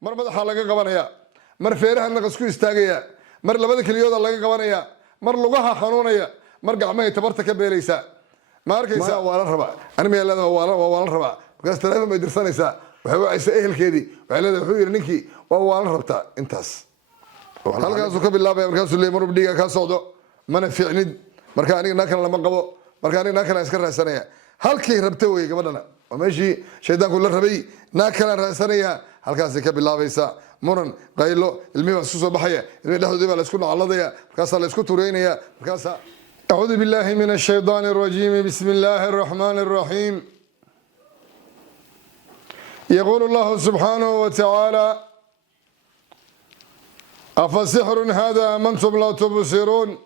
mar madaxa laga qabanaya mar feeraha naqas ku istaagaya mar labada keliyooda laga qabanaya mar lugaha xanuunaya mar gacmaha tabarta ka beelaysa ma arkaysa waa la rabaa anima leedahay waa la rabaa markaas telefoon bay dirsanaysaa waxay wacaysaa ehelkeedii waxay leedahay wuxuu yiri ninkii waa la rabtaa intaas halkaasuu ka bilaabaya markaasuu leeyahay marub dhiiga ka socdo mana fiicnid marka aniga nakan lama qabo marka aniga nakan iska raasanaya halkii rabta way gabadhana waa meeshii shaydaanku la rabay nakan raasanaya halkaasay ka bilaabaysaa muran qaylo ilmihi isku soo baxaya ilmihi dhexdoodii baa la isku nacladaya markaasaa la isku tureynaya markaasaa أعوذ بالله من الشيطان الرجيم بسم الله الرحمن الرحيم يقول الله سبحانه وتعالى أفسحر هذا أم أنتم لا تبصرون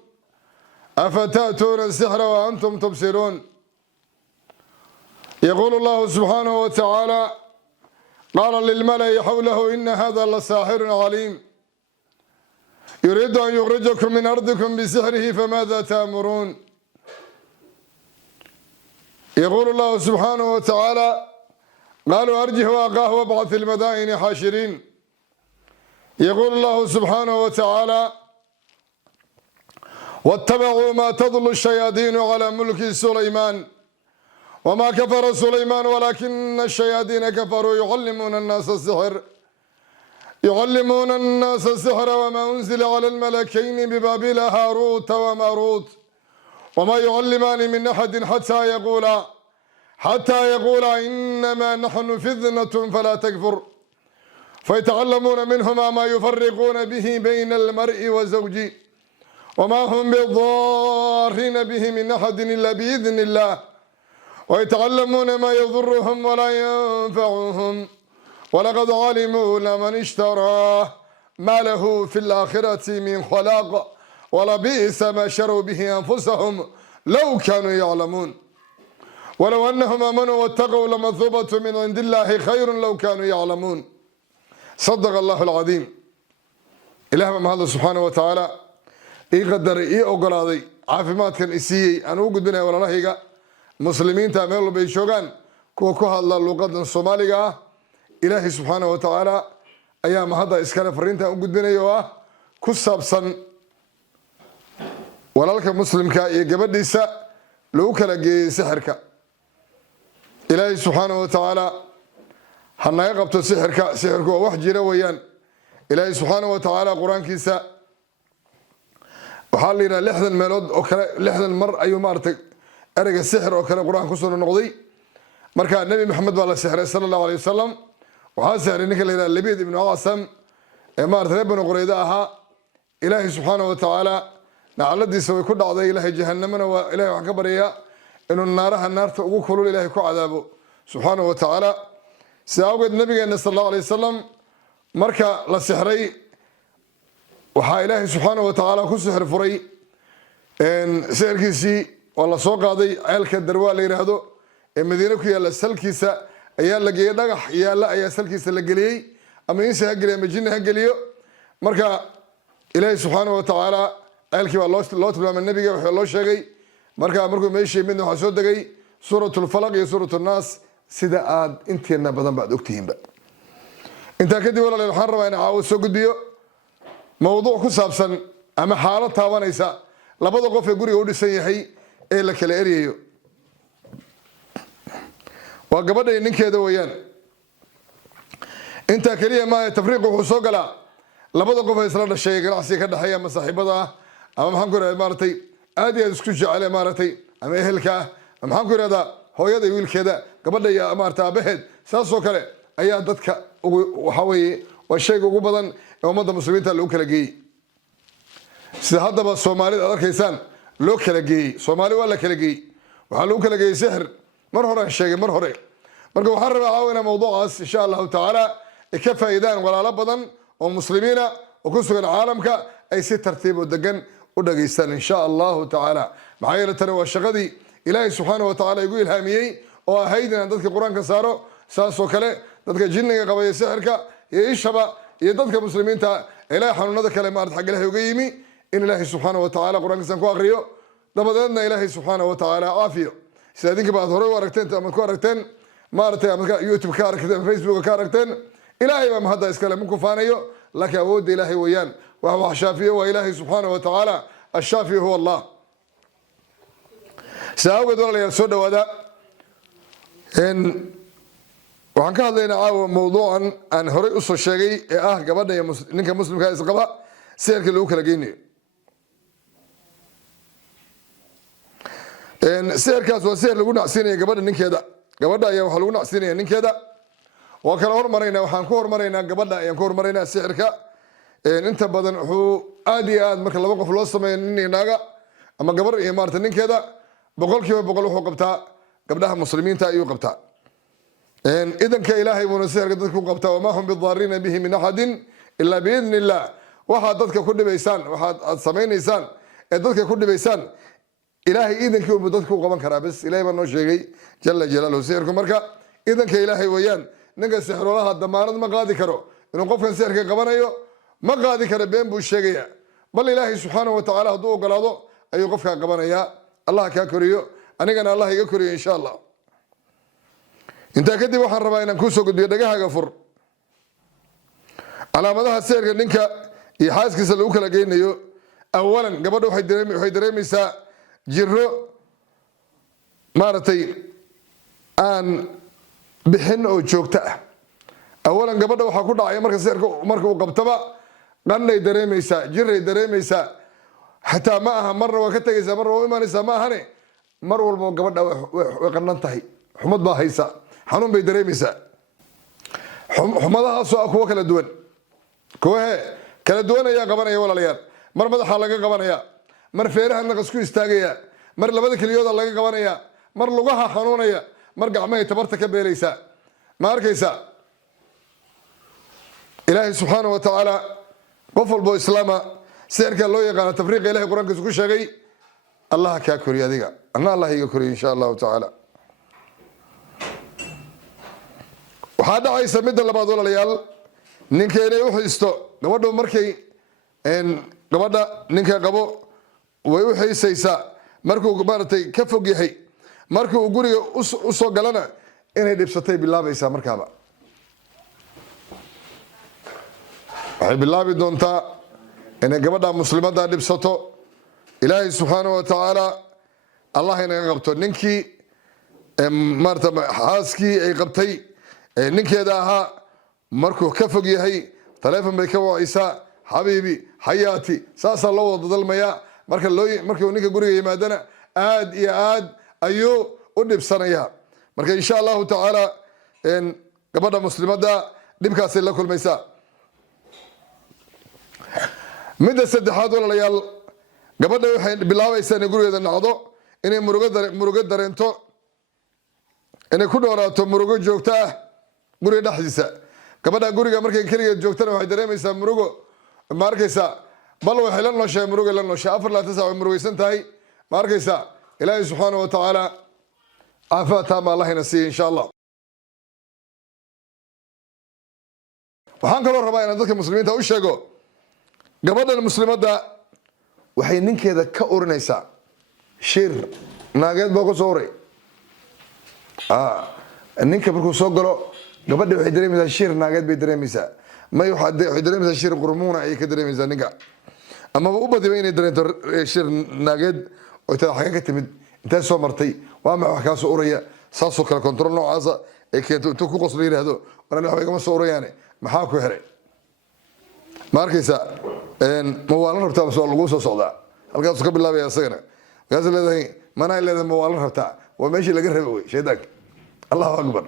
أفتأتون السحر وأنتم تبصرون يقول الله سبحانه وتعالى قال للملأ حوله إن هذا لساحر عليم يريد أن يخرجكم من أرضكم بسحره فماذا تأمرون يقول الله سبحانه وتعالى قالوا أرجه وأخاه وابعث المدائن حاشرين يقول الله سبحانه وتعالى واتبعوا ما تضل الشياطين على ملك سليمان وما كفر سليمان ولكن الشياطين كفروا يعلمون الناس السحر وما أنزل على الملكين ببابل هاروت وماروت وما يعلمان من أحد حتى يقولا إنما نحن فتنة فلا تكفر فيتعلمون منهما ما يفرقون به بين المرء وزوجه وما هم بضارين به من أحد إلا بإذن الله ويتعلمون ما يضرهم ولا ينفعهم ولقد علموا لمن اشتراه ما له في الآخرة من خلاق ولبئس ما شروا به أنفسهم لو كانوا يعلمون ولو أنهم آمنوا واتقوا لمثوبة من عند الله خير لو كانوا يعلمون صدق الله العظيم إله ما هذا سبحانه وتعالى قدر أقراضي عافمات كان إسيي أنا وجد بنا ولا نهيجا مسلمين تعملوا بيشوغان كوكوها الله لغة الصومالية إلهي سبحانه وتعالى أيام هذا إسكان فرينتا وجد بنا يواه كسبسن ولا لك مسلم كا يجبد يسا لو كلا سحرك إلهي سبحانه وتعالى حنا يقبت سحرك ووحجي رويان إلهي سبحانه وتعالى قرآن كيسا وحالينا لحظة الميلود أو لحظة المر أي مارتك أرجع السحر أو كلا قرآن كسر النقضي مركا النبي محمد بالله السحر صلى الله عليه وسلم وهذا سحر إنك اللي لبيد ابن عاصم إمارة ربنا قريداها إلهي سبحانه وتعالى نعلدي سوي كل عضي إلهي جهنمنا وإلهي وحكبريا إنه النار تقول كل إلهي كو عذابه سبحانه وتعالى سأوجد النبي صلى الله عليه وسلم مركا للسحري وحا إلهي سبحانه وتعالى كل سحر فري إن سحركيسي والله سوق هذي عيالك الدروال اللي يرهدو المدينة كي يلا سلكيسا أيال لقي نجح يلا أيال سلكيسا لقلي أما ينسى هقلي أما جن هقليو مركا إلهي سبحانه وتعالى عيالك والله تبلا من النبي وحي الله شيء مركا ماشي منه حسود دقي سورة الفلق يا سورة الناس سيدا آد انتي أنا بدن بعد أكتهم بقى انت كدي ولا للحر وأنا عاوز سوق بيو موضوع كسابسن أما حالتها ونيسا لبض قف يقولي يقولي سيحي إيه لك الأريو وقبل إنك يا دويان انت كليه ما تفريق وسوق لا لبض قف يسرد الشيء قراسي كده حيا مصاحبها أما محمد مارتي أدي أسكت على مارتي أما أهلك أما محمد هذا هو يدي ويل كذا قبل يا مارتا بهد ساسو كله أي عددك وحوي والشيء قبضا يوم مضى مسلمين اللي أكل جي سهذا بس سومالي هذا كيسان لو كل جي سومالي ولا كل جي وحلو كل جي سحر مرهرة الشيء مرهرة مرجو حرب عاونا موضوع إن شاء الله تعالى يكفى إذان ولا لبضا ومسلمين وكسر العالم كأي ست ترتيب ودقن ودقيستان إن شاء الله تعالى معايا لتنوى الشغدي إلهي سبحانه وتعالى يقول هاميي وهيدنا ضدك القرآن كسارو ساسو كله ضدك جنة قبيل سحرك يشبه يضدك مسلمين تا إلهي حنون ذا كلمات حق الله يقيمي إن الله سبحانه وتعالى قرآن كسان كواغريو دبدنا إلهي سبحانه وتعالى عافية سيدينك بعد هروي ورقتين تأمل كاركتين مارتي يوتيوب كاركتين فيسبوك كاركتين إلهي ما هذا إسكال منكم فانيو لك أود إلهي ويان وهو شافيه وإلهي سبحانه وتعالى الشافي هو الله سأوجد ولا يسود وذا إن waxaan ka hadlaynaa caawa mowduucan aan horey u soo sheegay ee ah gabadha iyo ninka muslimka is qaba seerka lagu kala geynayo seerkaas waa seer lagu nacsiinaya gabadha ninkeeda gabadha ayaa waxa lagu nacsiinaya ninkeeda waa kala hormaraynaa waxaan ku hormaraynaa gabadha ayaan ku hormaraynaa seerka inta badan wuxuu aad iyo aad marka laba qof loo sameeyo nin iyo naaga ama gabar iyo maarta ninkeeda boqolkiiba boqol wuxuu qabtaa gabdhaha muslimiinta ayuu qabtaa إذن كإلهي ونسير قدرك قبتا وما هم بالضارين به من أحد إلا بإذن الله واحد ضدك كل بيسان واحد سمين إنسان ضدك كل بيسان إلهي إذن كيو بدك قبان كرابس إلهي من نوشيغي جل جلاله سيركم مركا إذن كإلهي ويان نجا سحر الله الدمارد ما قادي كرو إنه قف كان سيرك قبان أيو ما قادي كرو بين بوشيغي بل إلهي سبحانه وتعالى هدوه قلاده أيو قف كان قبان أيا الله كاكريو أنا كان الله يكريو إن شاء الله intaa kadib waxaan rabaa inaan ku soo gudbiyo dhagahaaga fur calaamadaha seerka ninka iyo xaaskiisa lagu kala geynayo awalan gabadha waxay dareemaysaa jiro maaragtay aan bixin oo joogto ah awalan gabadha waxaa ku dhacaya marka seerka marka uu qabtaba qannay dareemaysaa jiray dareemaysaa xataa ma aha marna waa ka tegaysaa marna waa u imaanaysaa ma ahane mar walba gabadha way qannan tahay xumad baa haysa xanuun bay dareemaysaa xumadahaasoo ah kuwo kala duwan kuwa kala duwan ayaa qabanaya walaalayaal mar madaxa laga qabanaya mar feeraha naqas ku istaagaya mar labada keliyooda laga qabanaya mar lugaha xanuunaya mar gacmahay tabarta ka beelaysaa ma arkaysaa ilaahay subxaanahu wa tacaala qof walbo islaama seerka loo yaqaano tafriiqa ilahay qur-aankiisu ku sheegay allah kaa koriyo adiga anna allah iga koriyo insha allahu tacaala waxaa dhacaysa midda labaad walaalayaal ninka inay u xiisto gabadhu markay gabadha ninka qabo way u xiisaysaa markuu maaragtay ka fog yahay markii uu guriga u soo galana inay dhibsatay bilaabaysaa markaaba waxay bilaabi doontaa inay gabadha muslimadda dhibsato ilaahay subxaanahu wa tacaala allah inaga qabto ninkii maarata xaaskii ay qabtay ninkeeda ahaa markuu ka fog yahay taleefon bay ka wacaysaa xabiibi xayaati saasaa loo wada dalmayaa markuu ninka guriga yimaadana aad iyo aad ayuu u dhibsanayaa marka insha allahu tacaala gabadha muslimadda dhibkaasay la kulmaysaa midda saddexaad walaalayaal gabadha waxay bilaabaysaa inay gurigeeda nacdo inay murugo dareento inay ku dhooraato murugo joogto ah guriga dhexdiisa gabadha guriga markay keligeed joogtana waxay dareemaysaa murugo ma arkaysaa bal waxay la nooshahay murugo la nooshahay 24 saac way murugaysan tahay ma arkaysaa ilaahay subxaanahu wa tacaala caafimaad taama allah ina siiyo insha allah waxaan kaloo rabaa inaan dadka muslimiinta u sheego gabadhan muslimadda waxay ninkeeda ka urinaysaa shir naageed baa ku soo uray ninka markuu soo galo gabadha waxay dareemaysaa shir naageed bay dareemaysaa may waxay dareemaysaa shir qurmuuna ayay ka dareemaysaa ninka amaba u badiba inay dareento shir naageed oo taa xaga ka timid intay soo martay waa ma wax ka soo uraya saasoo kale control noocaasa ay keento intuu ku qoslo yiraahdo waran wax igama soo urayaane maxaa ku xiray ma arkaysaa ma waa la rabtaa soo lagu soo socdaa halkaas ka bilaabaya asagana gaas leedahay mana leedahay ma waa la rabtaa waa meeshii laga rabay way sheedaanka allahu akbar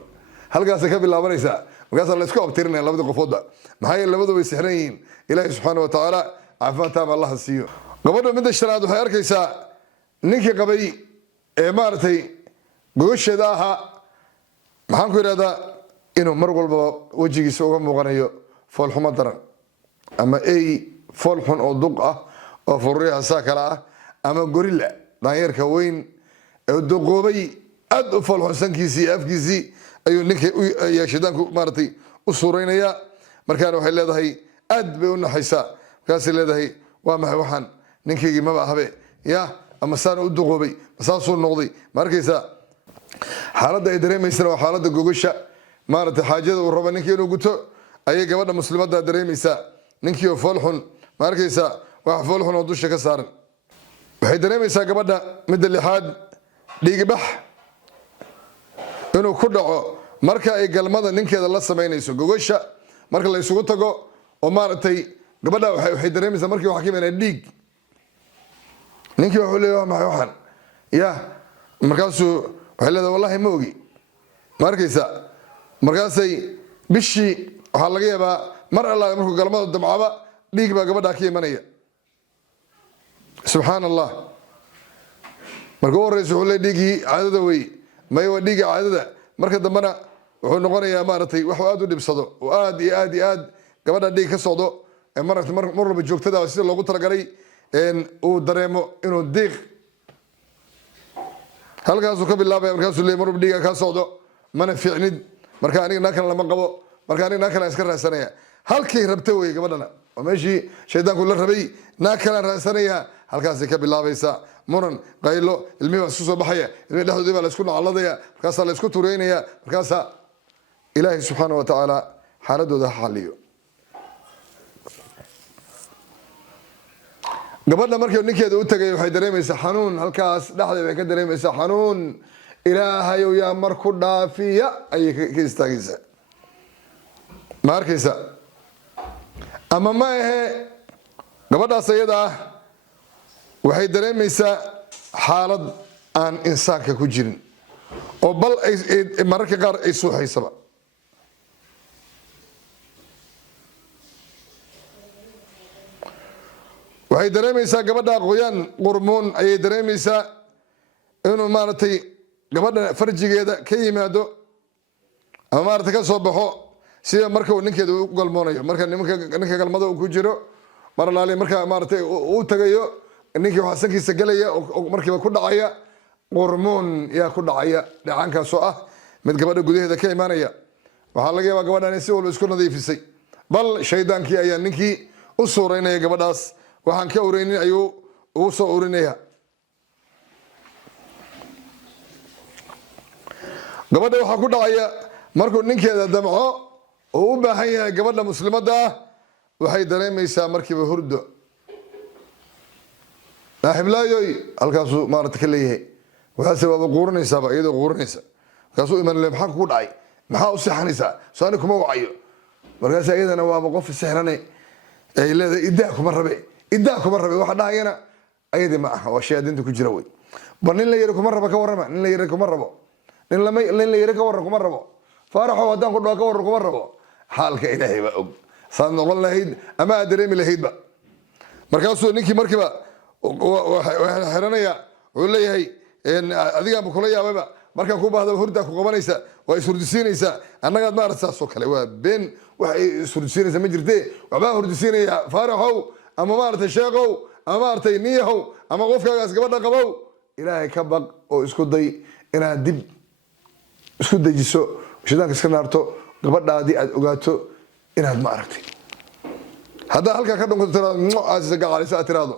halkaas ka bilaabanaysaa markaas la isku abtirinaya labada qofoodba maxay labadu way sixran yihiin ilaahay subxaanahu wa tacaala caafimaad taama allah siiyo gabadha midda shanaad waxay arkaysaa ninkii qabay ee maaragtay gogosheeda ahaa maxaan ku yidhahdaa inuu mar walba wejigiisa uga muuqanayo foolxumo daran ama ey fool xun oo duq ah oo furriyaha saa kale ah ama gorilla daanyeerka weyn ee duqoobay aad u fool xun sankiisii afkiisii ayuu ninka shaydaanku maaragtay u suuraynayaa markaana waxay leedahay aad bay u naxaysaa markaasay leedahay waa maxay waxaan ninkaygii maba ahbe ya ama saana u duqoobay saasuu noqday ma arkaysaa xaaladda ay dareemaysana waa xaaladda gogasha maaragtay xaajada uu rabo ninka inuu guto ayay gabadha muslimadda dareemaysaa ninkii oo foolxun ma arkaysaa wax foolxun oo dusha ka saaran waxay dareemaysaa gabadha midda lixaad dhiigbax inuu ku dhaco marka ay galmada ninkeeda la sameynayso gogasha marka la isugu tago oo maartay gabadha waxay dareemaysaa markii waxa ka imanaya dhiig ninkii wuxuu leeyahay maxay waxan ya markaasuu waxay leedahay wallahi ma ogi ma arkaysaa markaasay bishii waxaa laga yaabaa mar alla markuu galmada damcaba dhiig baa gabadha ka imanaya subxaan allah marka u horeysa wuxuu leeyahay dhiigii caadada wey may waa dhiigii caadada marka dambena wuxuu noqonayaa maaragtay wax aad u dhibsado oo aad iyo aad iyo aad gabadha dhiig ka socdo ee maaragtay mar walba joogtada sida loogu talagalay uu dareemo inuu diiq halkaasuu ka bilaabaya markaasuu leeyahay mar walba dhiiga ka socdo mana fiicnid marka aniga naa kale lama qabo marka aniga naa kale iska raadsanaya halkay rabta wey gabadhana oo meeshii shaydaanku la rabay naa kalaan raadsanaya halkaasay ka bilaabaysaa muran qaylo ilmihii baa isku soo baxaya ilmihii dhexdoodii baa la isku nacladaya markaasaa la isku tureynaya markaasaa ilaahay subxaana wa tacaala xaaladooda ha xaliyo gabadha markii ninkeeda u tagay waxay dareemaysaa xanuun halkaas dhexdeeda ay ka dareemaysaa xanuun ilaahayow yaa mar ku dhaafiya ayay ka istaagaysaa ma arkaysa ama ma ahe gabadhaas iyada ah waxay dareemaysaa xaalad aan insaanka ku jirin oo bal mararka qaar ay suuxaysaba waxay dareemaysaa gabadha qoyaan qurmuun ayay dareemaysaa inuu maaragtay gabadha farjigeeda ka yimaado ama maaragtay ka soo baxo sida marka uu ninkeeda u galmoonayo marka ninka galmada uu ku jiro mar alaali marka maaragtay uu tagayo ninkii waxaa sankiisa galaya oo markiiba ku dhacaya qurmuun yaa ku dhacaya dhacaankaasoo ah mid gabadha gudaheeda ka imaanaya waxaa laga yaabaa gabadhan si walba isku nadiifisay bal shaydaankii ayaa ninkii u suuraynaya gabadhaas waxaan ka ureynin ayuu ugu soo urinaya gabadha waxaa ku dhacaya markuu ninkeeda damco oo u baahan yahay gabadha muslimadda ah waxay dareemaysaa markiiba hurdo naaxiblaayoy halkaasuu maarata ka leeyahay waxaase waaba quurinaysaaba iyadoo quurinaysa markaasuu iman le maxaa kugu dhacay maxaa u seexanaysaa soo ani kuma wacayo markaas iyadana waaba qof sexrane ay leedahay idaa kuma rabe waxa dhahayana ayadii ma aha waa shay adinta ku jira wey bal nin la yiri kuma rabo ka warrama nin la yiri kuma rabo nin la yiri ka warran kuma rabo faaraxo haddaan ku dhaho ka warran kuma rabo xaalka ilaahay baa og saad noqon lahayd ama aad dareemi lahaydba markaasuu ninkii markiiba xiranaya wuxuu leeyahay adigaanba kula yaabayba markaan ku baahda hurdaa ku qabanaysa waa ishurdisiinaysaa annagaad maarata saasoo kale waa been wax ishurdisiinaysa ma jirte waxbaa hurdisiinaya faaraxow ama maaragtay sheekow ama maaragtay niyahow ama qofkaagaas gabadha qabow ilaahay ka baq oo isku day inaad dib isku dejiso shaydaanka iska naarto gabadhaadii aad ogaato inaad ma aragtay haddaa halkaa ka dhunkato tiraado aad tiraado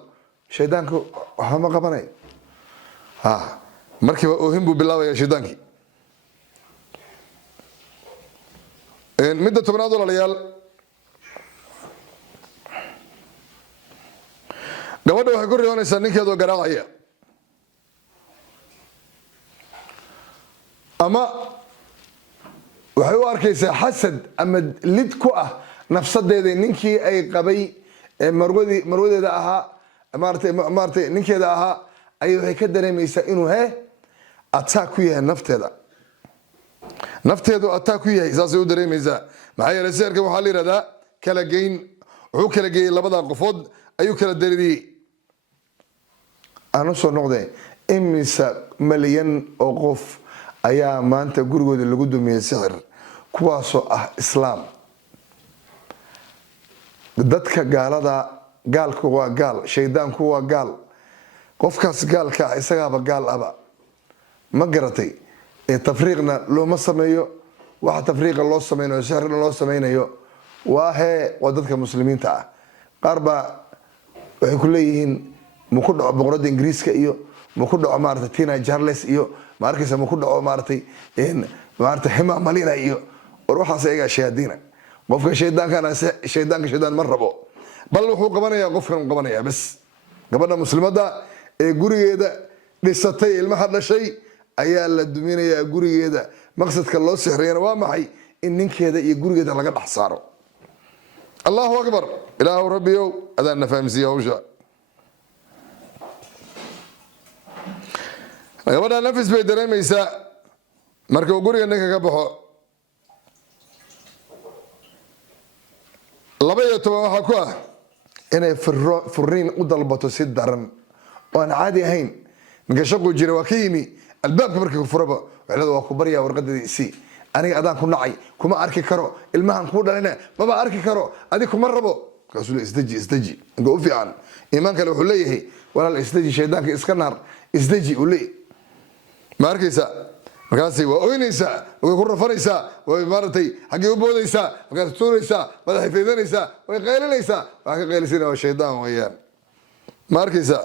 shaydaanku waxba ma qabanay markiiba oohin buu bilaabaya shaydaankii midda tobnaad walaalayaal gabadha waxay ku riyoonaysaa ninkeedoo garaacaya ama waxay u arkaysaa xasad ama lid ku ah nafsadeeda ninkii ay qabay marwadeeda ahaa maaratay ninkeeda ahaa ayay waxay ka dareemaysaa inuu ataa ku yahay nafteedu ataa ku yahay saasay u dareemaysaa maxaa yeelay sixirka waxaa la yihahdaa kala geyn wuxuu kala geeyey labada qofood ayuu kala daridiyey aan usoo noqday imisa malyan oo qof ayaa maanta gurigooda lagu dumiyey sixir kuwaasoo ah islaam dadka gaalada gaalku waa gaal shaydaanku waa gaal qofkaas gaalka ah isagaaba gaal aba ma garatay tafriiqna looma sameeyo waxa tafriiqa loo sameynayo sixirna loo sameynayo waa dadka muslimiinta ah qaar baa waxay ku leeyihiin maku dhaco boqorada ingiriiska iyo maku dhaco maarata tina charles iyo ma arkaysa maku dhaco maaratay hima malina iyo war waxaas ayagaa shayaadiina qofka shaydaan ma rabo bal wuxuu qabanayaa qofkan uu qabanayaa bas gabadha muslimada ee gurigeeda dhisatay ilmaha dhashay ayaa la duminayaa gurigeeda maqsadka loo sixrayna waa maxay in ninkeeda iyo gurigeeda laga dhex saaro allahu akbar ilaahu rabbiyow adaan na fahamsiiya hawsha gabadha nafis bay dareemaysaa marka uu guriga ninka ka baxo 12 waxaa ku ah inay furiin u dalbato si daran oo aan caadi ahayn ninka shaqo jira waa ka yimi albaabka markii ku furaba walaal waa ku baryaa warqadiisii aniga adaan ku nacay kuma arki karo ilmahan ku dhalina baba arki karo adi kuma rabo kaasuu isdaji inga u fiican iimaan kale wuxuu leeyahay walaal isdaji shaydaanka iska naar isdaji u leeyahay ma arkaysa markaasi waa oynaysaa way ku rafanaysaa way maartay xagee u boodaysaa markaas tuuraysaa madaxay feedanaysaa way qaylinaysaa waxa ka qaylisina waa shaydaan weeyaan ma arkaysa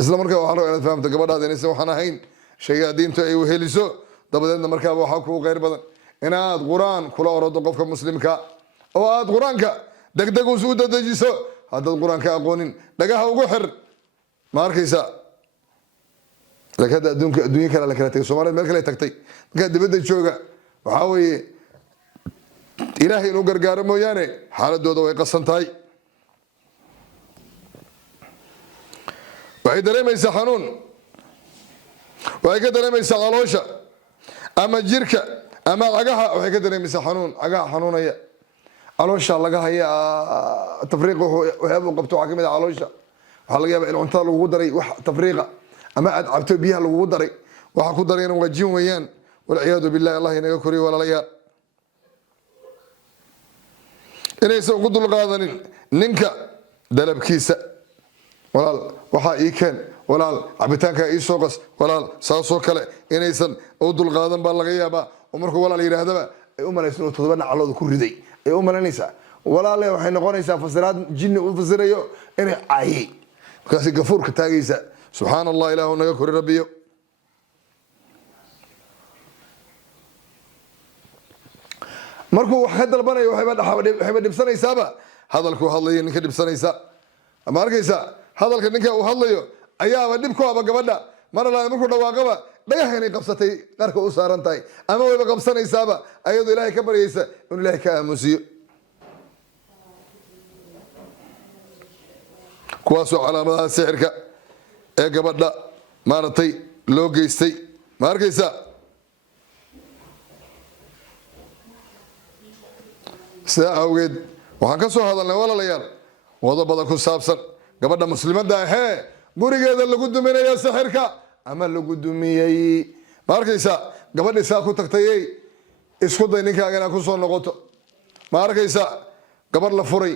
isla markaa waxaa loo inaad fahamto gabadhaada inaysan waxaan ahayn shayga diintu ay u heliso dabadeedna markaaba waxaa kugu qayr badan inaad quraan kula orado qofka muslimka oo aad quraanka degdeg u soo dadejiso haddaad quraanka aqoonin dhagaha ugu xir ma arkaysa لكن الدنيا كلا لكن السومالي ملك لا تكتي كان دبده جوجا waxa weeye ilaahay inuu gargaaro mooyaane xaaladooda way qasantahay waxay dareemaysaa xanuun waxay ka dareemaysaa caloosha ama jirka ama cagaha waxay ka dareemaysaa xanuun cagaha xanuunaya caloosha laga haya tafriiq waxyaabo qabto waxa kamid ah caloosha waxa laga yaabaa in cuntada lagu daray wax tafriiqa ama aad cabto biyaha lagu daray waxa ku dareen wajin weeyaan wal iyad billahi allah inaga koriyo walaalayaal inaysan ugu dul qaadanin ninka dalabkiisa walaal waxa ii keen walaal cabitaanka ii soo qas walaal saasoo kale inaysan u dul qaadan baa laga yaabaa oo markuu walaal yiraahdaba ay u malaysan oo todoba nacalood ku riday ay u malanaysaa walaal waxay noqonaysaa fasiraad jinni u fasirayo inay caayay kaasi gafuurka taagaysa سبحان الله إله نجكر ربيه مركو هذا البني وحبد بسنة سابا هذا الكو هذا ينكد بسنة سا ما أرجيسا هذا الكنكة وهذا يو أيام ودبكوا أبغى قبلنا مرة لا مركو دواقبا لا يعني قبستي قرك أسرانتاي أما هو يبغى بسنة سابا أيضا إلهي كبر يسا إلهي كاموسي كواسو على مدى السحر ee gabadha maartay loo geystay ma arkaysa saawgeed waxaan ka soo hadalnay walaalayaal wada badan ku saabsan gabadha muslimada ah gurigeeda lagu duminayo sixirka ama lagu dumiyay ma arkaysa gabadha saa ku tagtay isku day ninkaaga inaad ku soo noqoto ma arkaysa gabadh la furay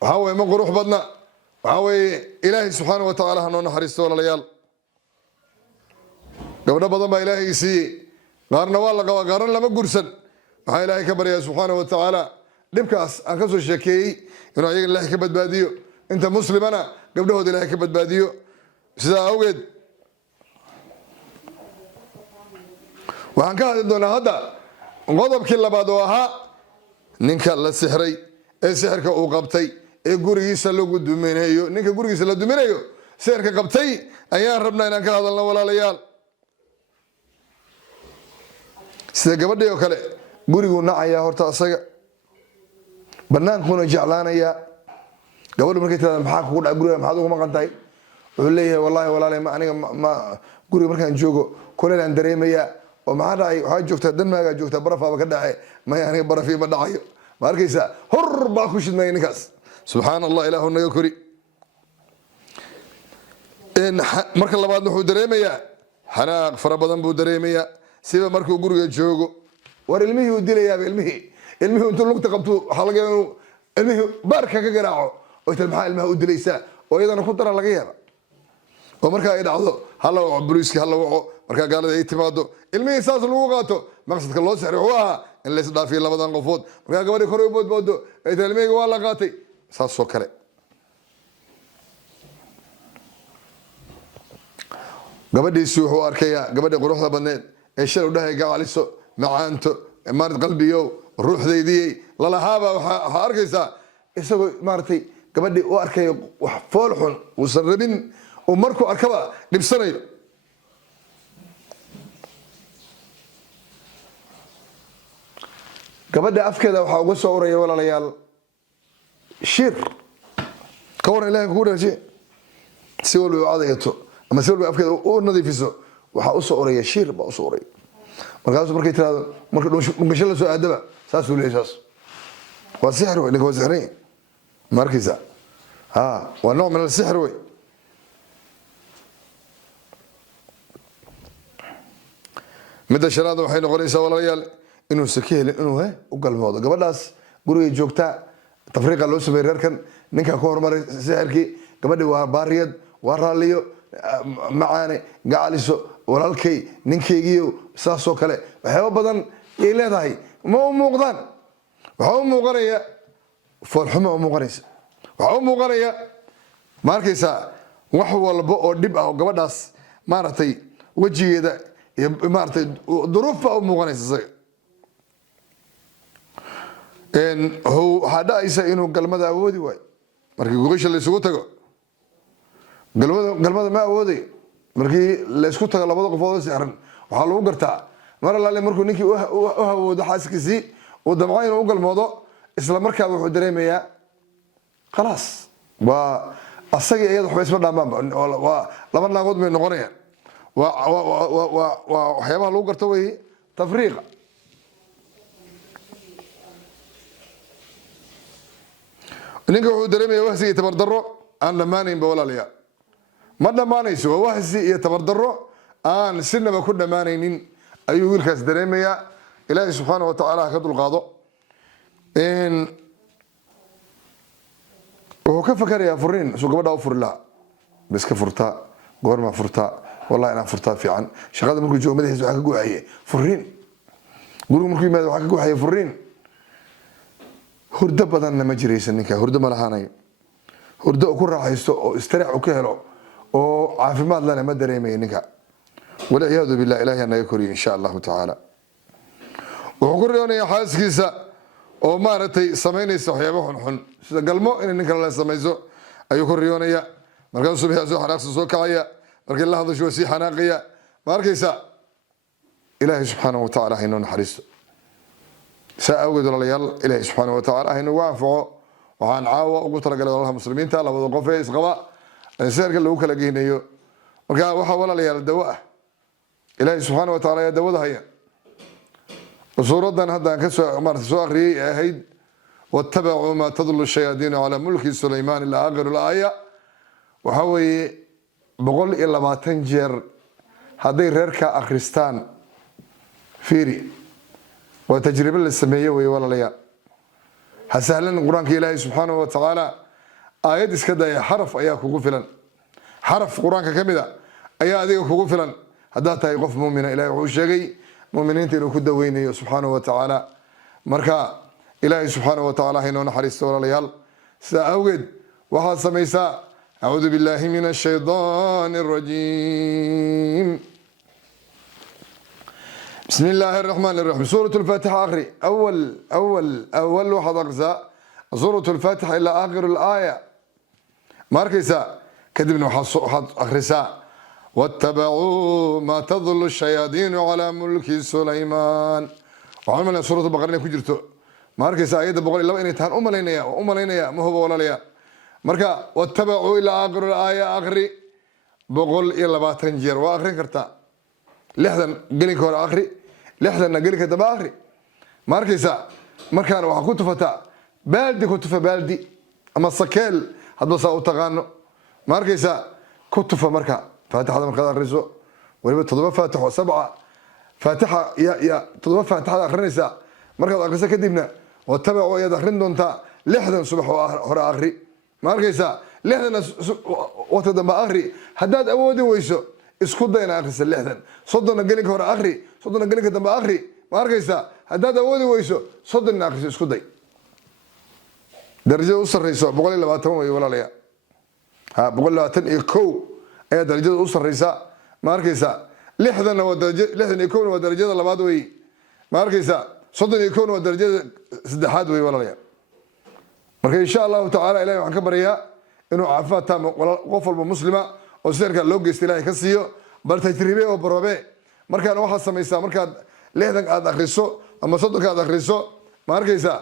waxa way ma qurux badna وهاوي إلهي سبحانه وتعالى هنون حريص ولا ليال قبل بدن ما إلهي سي قارنا والله قارن لما قرسن هاي إلهي كبر يا سبحانه وتعالى نبكاس أنكسو الشكي إنه يقول الله كبد باديو أنت مسلم أنا قبل هو إلهي كبد باديو سيدا أوجد وعن كهذا دون هذا غضب كل بعضها ننكر للسحري السحر كأوقبتي gurigiisa lagu duminayo ninka gurigiisa la duminayo seerka qabtay ayaan rabnaa inaan ka hadalno walaalayaal sida gabadhii oo kale gurigu nacaya horta asaga banaankuna jeclaanaya gabadhu markay tirada maxaa kugu dhac guriga maxaad ugu maqan tahay wuxuu leeyahay wallahi walaalay ma aniga ma guriga markaan joogo kuleelaan dareemaya oo maxaa dhacay waxaa joogtaa danmaaga joogtaa barafaaba ka dhacay ma aniga barafii ma dhacayo ma arkaysa hor baa ku shidmay ninkaas سبحان الله إله نجكري إن مركل الله بعد نحو دريميا حناق فربضن بو دريميا سيبا مركو جورو يجوجو ور المهي وديله يا المهي أنتم لو تقبتوا حلقة المهي باركة كجراعه ويتلمح المهي وديليسا وإذا نخطر على غيابه ومركا يدعو هلا بروسكي هلا مركا قال ذي اعتماده المهي ساس الوقاته مقصد الله سرعوها إن ليس دافي إلا بدن قفود مركا قبل يخرج بود المهي والله قاتي saasoo kale gabadhiisii wuxuu arkayaa gabadha quruxda badneed ee shal u dhahay gacaliso macaanto maarid qalbiyo ruuxdaydii lalahaaba waxaa arkaysaa isagoo maaragtay gabadhii u arkayo wax fool xun uusan rabin oo markuu arkaba dhibsanayo. gabadha afkeeda waxaa uga soo uraya walaalayaal shir ka waran ilahay kugu dhashay si walba u cadayato ama si walba afkeeda u nadiifiso waxaa usoo uraya shir baa usoo uraya. markaasuu markay tiraado marka dhunkasho la soo aadaba saasuu leeyahay saas waa sixir wey ninka waa sixray ma arkaysaa waa nooc min asixir wey. midda shanaad waxay noqonaysaa walaalayaal inuusan ka helin inuu u galmoodo gabadhaas gurigay joogtaa tafriiqa loo sameeyey reerkan ninkaa ku horumaray sixirkii gabadhii waa baariyad waa raalliyo macaane gacaliso walaalkay ninkaygiiyo saasoo kale waxyaaba badan yay leedahay ma u muuqdaan. waxaa u muuqanaya foolxuma u muuqanaysa waxaa u muuqanaya ma arkaysaa wax walba oo dhib ah oo gabadhaas maaragtay wejigeeda iyo maaragtay duruuf baa u muuqanaysa isaga. waxaa dhacaysa inuu galmada awoodi waayo markii gogasha la isugu tago galmada ma awooday markii la isku tago labada qofood oo sixran waxaa lagu gartaa mar allaale markuu ninkii u hawoodo xaaskiisii uu damco inuu u galmoodo isla markaaba wuxuu dareemayaa khalaas waa asagii iyada waxba isma dhaamaanba waa laba naagood bay noqonayaan. waa waxyaabaha lagu garto wey tafriiqa. ninka wuxuu dareemaya wahsi iyo tabardaro aan dhammaanaynba walaalayaal ma dhammaanayso waa wahsi iyo tabardaro aan sinaba ku dhammaanaynin ayuu wiilkaas dareemayaa. ilaahay subxaana wa tacaala ha ka dulqaado. wuxuu ka fakarayaa furiin suu gabadhaa u furi lahaa biska furtaa goormaa furtaa wallahi inaan furtaa fiican. shaqada markuu joogo madaxiisa waxaa ka guuxaye furiin gurigu markuu yimaado waxaa ka guuxaye furiin. hurdo badanna ma jiraysa ninka hurdo ma lahaanayo hurdo ku raaxaysto oo istirax u ka helo oo caafimaad lana ma dareemayo ninka. walciyaadu billah ilahi anaga koriyo insha allahu tacaala. wuxuu ku riyoonayaa xaaskiisa oo maaragtay samaynaysa waxyaaba xunxun sida galmo inay nin kale la samayso ayuu ku riyoonaya. markaasuu subixii soo xanaaqsa soo kacaya markii la hadasho waa sii xanaaqaya ma arkaysa. ilaahay subxaanahu wa tacaala haynoo naxariisto. saa awgeed walaalayaal ilaahay subxaana wa tacaala haynagu anfaco. waxaan caawa ugu talagalay walaalaha muslimiinta labada qof ee isqaba seerka lagu kala geynayo. marka waxaa walaalayaal dawo ah ilaahay subxaana wa tacaala ayaa dawada haya. suuradan haddaan ka soo akhriyey ee ahayd wattabacuu maa tadlu shayaadiinu calaa mulki sulaymaan ilaa aakhir laaya waxaa weeye 120 jeer hadday reerka akhristaan fiiri waa tajribe la sameeye wey walaalayaal. ha sahlan qur-aanka ilaahay subxaanahu wa tacaala aayad iska daya xaraf ayaa kugu filan. xaraf qur-aanka ka mid a ayaa adiga kugu filan haddaad tahay qof muumina. ilahay wuxuu sheegay muminiinta inuu ku daweynayo subxaanahu wa tacaala. marka ilaahay subxaanahu wa tacaala haynoo naxariisto walaalayaal. sidaa awgeed waxaad samaysaa acuudu billahi min ashaydaani arajiim بسم الله الرحمن الرحيم. سورة الفاتحة آخر أول واحد أقصى سورة الفاتحة إلى آخر الآية ماركيسا كذبنا وحد أخرسا واتبعوا ما تظل الشياطين على ملك سليمان. وعملنا سورة البقرة كجرتو ماركيسا أيضا بقول الله إن تهان أم لينا ما هو ولا ليا مركا واتبعوا إلى آخر الآية آخر بقول إلا باتنجير وآخر كرتا لحظة قلك هو آخر لحظة قلك دبا آخر ماركيسا مركان وحا كنت فتا بالدي كنت بالدي أما السكيل هذا صاو تغانو ماركيسا كنت مركا فاتحة مركا الرزو ولما تضبط فاتحة 7 فاتحة يا تضبط فاتحة آخرينيسا مركا الرزو كدبنا واتبعوا يا داخلين دونتا لحظة صبح هورا آخري ماركيسا لحظة وتدبا آخري حداد أودي ويسو isku dayna akhris lixdan soddon gelinka hore akhri soddon gelinka dambe akhri ma arkaysaa haddaad awoodi weyso soddon akhris isku day darajada u sarreyso 120 way walaalayaa 121 ayaa darajada u sarreysa ma arkaysaa lixdan waa darajada 61 waa darajada labaad way ma arkaysaa soddon iyo kowna waa darajada saddexaad wey walaalayaal. marka insha allahu tacaala ilahay waxaan ka baryayaa inuu caafimaad taamo qof walba muslima oo sixirka loo geysta ilahay ka siiyo. bal tajribe oo baroobe markaana waxaad samaysaa markaad lixdan aad akriso ama soddonka aad akriso ma arkaysaa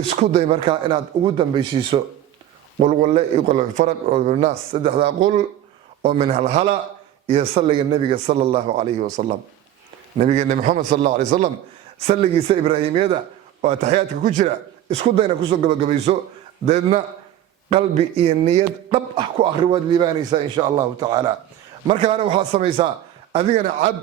isku day markaa inaad ugu dambaysiiso qulqulle iyo qulfaraq oo naas saddexdaa qul oo min halhala iyo salliga nabiga sala allahu calayhi wasalam. nabigeena maxamed sala allahu alay wasalam salligiisa ibraahimiyada oo ataxiyaadka ku jira isku dayna kusoo gabagabayso deedna qalbi iyo niyad dhab ah ku akhri waad liibaanaysaa insha allahu tacaala. markaana waxaad samaysaa adigana cab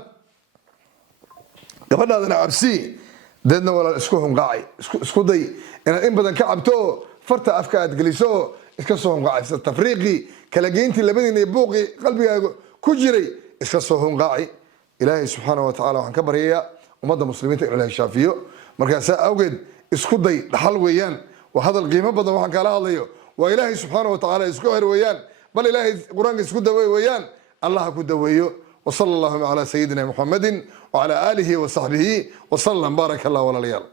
gabadhaadana cabsii deedna walaal isku hunqaacay isku day inaad in badan ka cabto oo farta afka aad geliso oo iska soo hunqaacaysa tafriiqii kala geyntii labadiina iyo buuqii qalbigaaga ku jiray iska soo hunqaaci. ilaahay subxaanahu wa tacala waxaan ka baryayaa ummadda muslimiinta inuu ilahay shaafiyo. markaasaa awgeed isku day dhaxal weeyaan waa hadal qiimo badan waxaan kaala hadlayo waa ilaahay subxaanahu wa tacaala isku xir weeyaan bal ilaahay qur-aanka isku daweey weeyaan allah ha ku daweeyo. وصلى الله على سيدنا محمد وعلى آله وصحبه وسلم بارك الله ولا ليال.